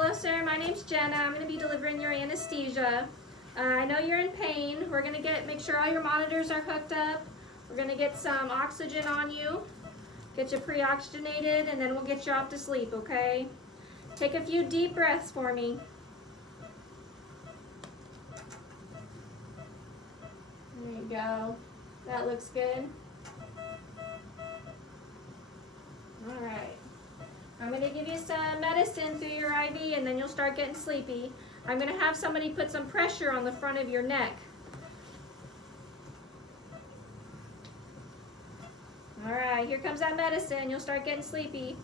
Hello, sir. My name's Jenna. I'm going to be delivering your anesthesia. I know you're in pain. We're going to make sure all your monitors are hooked up. We're going to get some oxygen on you, get you pre-oxygenated, and then we'll get you off to sleep, okay? Take a few deep breaths for me. There you go. That looks good. All right. I'm going to give you some medicine through your IV and then you'll start getting sleepy. I'm going to have somebody put some pressure on the front of your neck. All right, here comes that medicine. You'll start getting sleepy.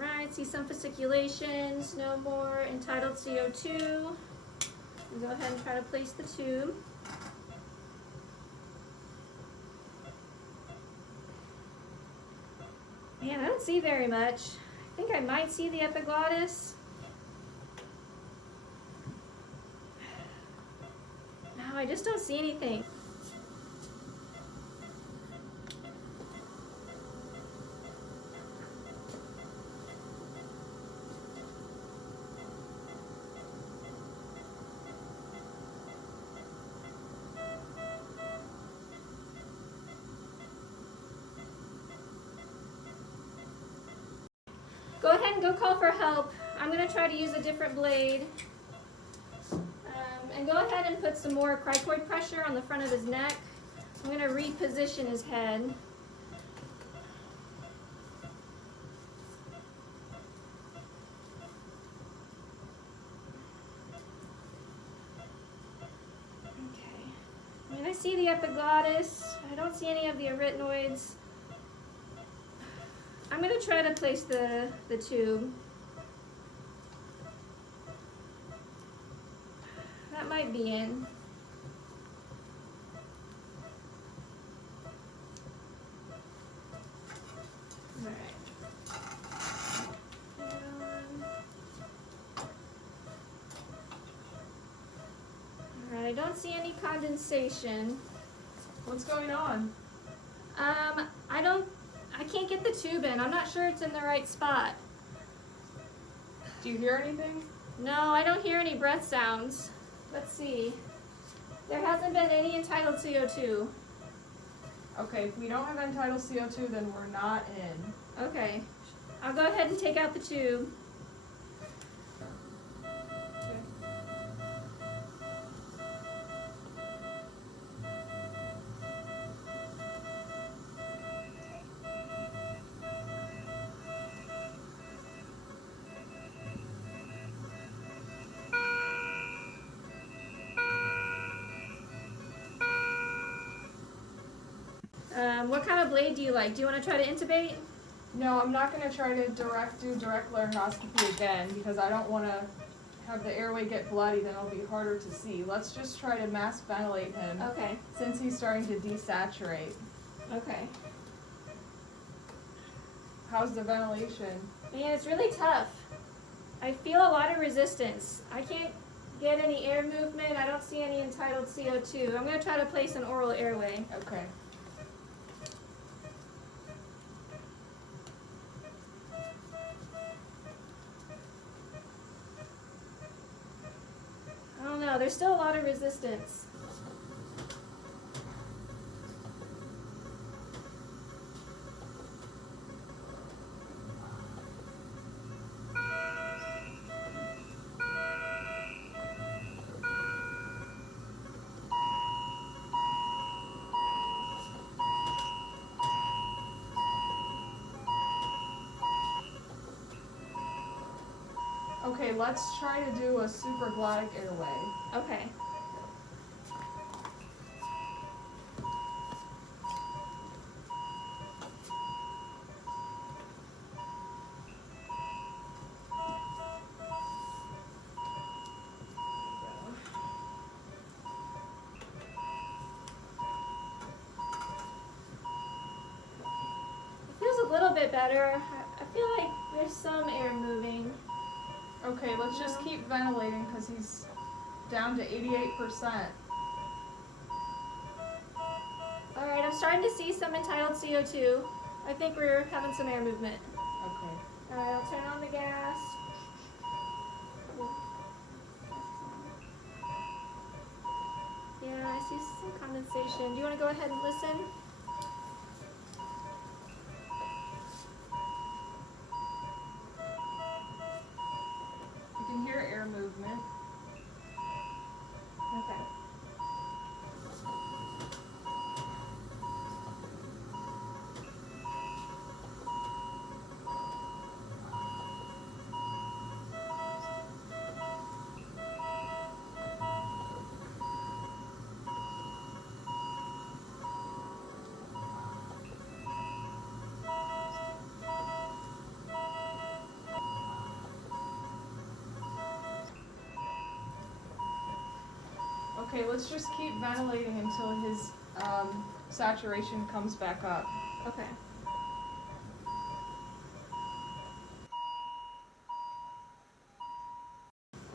Alright, see some fasciculations, no more entitled CO2. We'll go ahead and try to place the tube. Man, I don't see very much. I think I might see the epiglottis. No, I just don't see anything. Go ahead and go call for help. I'm going to try to use a different blade. And go ahead and put some more cricoid pressure on the front of his neck. I'm going to reposition his head. Okay. I mean, I see the epiglottis. I don't see any of the arytenoids. I'm going to try to place the tube. That might be in. Alright, I don't see any condensation. What's going on? I can't get the tube in. I'm not sure it's in the right spot. Do you hear anything? No, I don't hear any breath sounds. Let's see. There hasn't been any entitled CO2. Okay, if we don't have entitled CO2, then we're not in. Okay. I'll go ahead and take out the tube. What kind of blade do you like? Do you want to try to intubate? No, I'm not going to try to do direct laryngoscopy again because I don't want to have the airway get bloody, then it'll be harder to see. Let's just try to mask ventilate him. Okay. Since he's starting to desaturate. Okay. How's the ventilation? Man, it's really tough. I feel a lot of resistance. I can't get any air movement. I don't see any entitled CO2. I'm going to try to place an oral airway. Okay. I don't know. There's still a lot of resistance. Okay, let's try to do a supraglottic airway. Okay. bit better. I feel like there's some air moving. Okay, let's just keep ventilating because he's down to 88%. Alright, I'm starting to see some entitled CO2. I think we're having some air movement. Okay. Alright, I'll turn on the gas. Yeah, I see some condensation. Do you want to go ahead and listen? You can hear air movement. Okay. Okay, let's just keep ventilating until his saturation comes back up. Okay.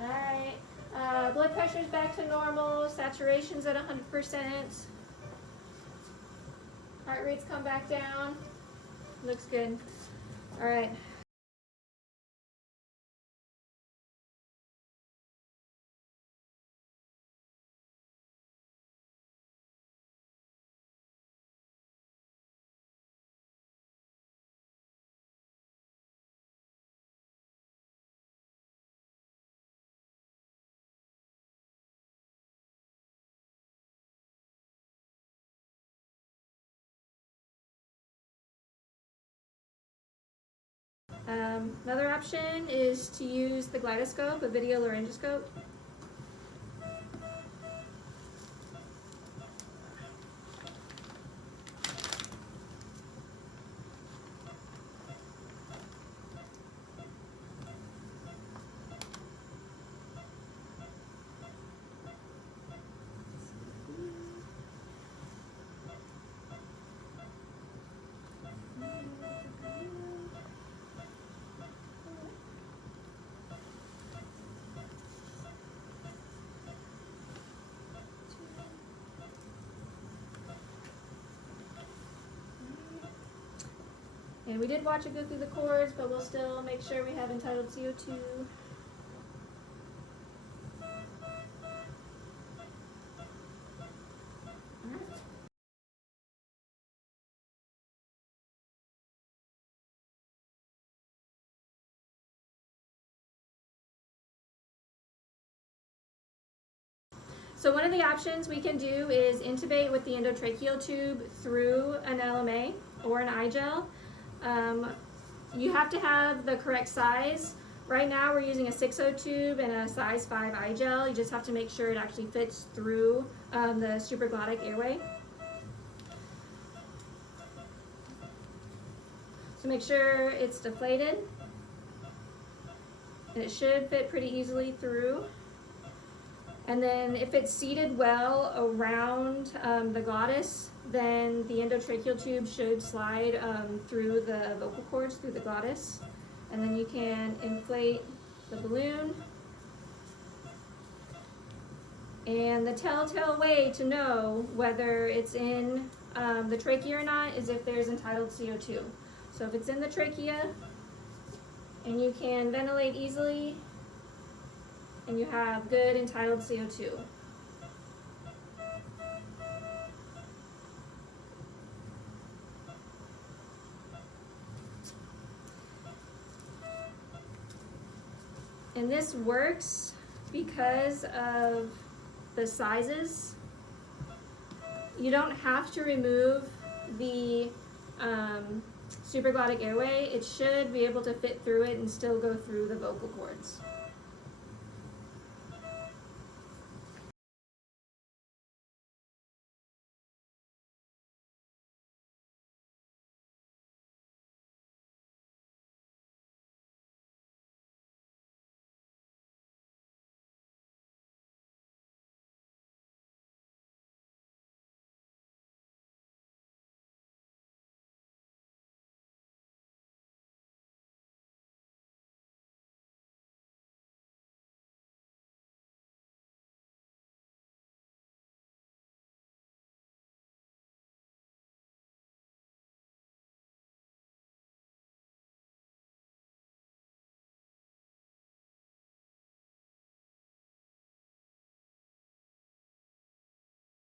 Alright. Blood pressure's back to normal. Saturation's at 100%. Heart rate's come back down. Looks good. Alright. Another option is to use the glidoscope, a video laryngoscope. And we did watch it go through the cords, but we'll still make sure we have entitled CO2. So one of the options we can do is intubate with the endotracheal tube through an LMA or an iGel. You have to have the correct size. Right now we're using a 6.0 tube and a size 5 iGel. You just have to make sure it actually fits through the supraglottic airway. So make sure it's deflated. And it should fit pretty easily through. And then if it's seated well around the glottis, then the endotracheal tube should slide through the vocal cords, through the glottis. And then you can inflate the balloon. And the telltale way to know whether it's in the trachea or not is if there's entitled CO2. So if it's in the trachea and you can ventilate easily, and you have good entitled CO2. And this works because of the sizes. You don't have to remove the supraglottic airway. It should be able to fit through it and still go through the vocal cords.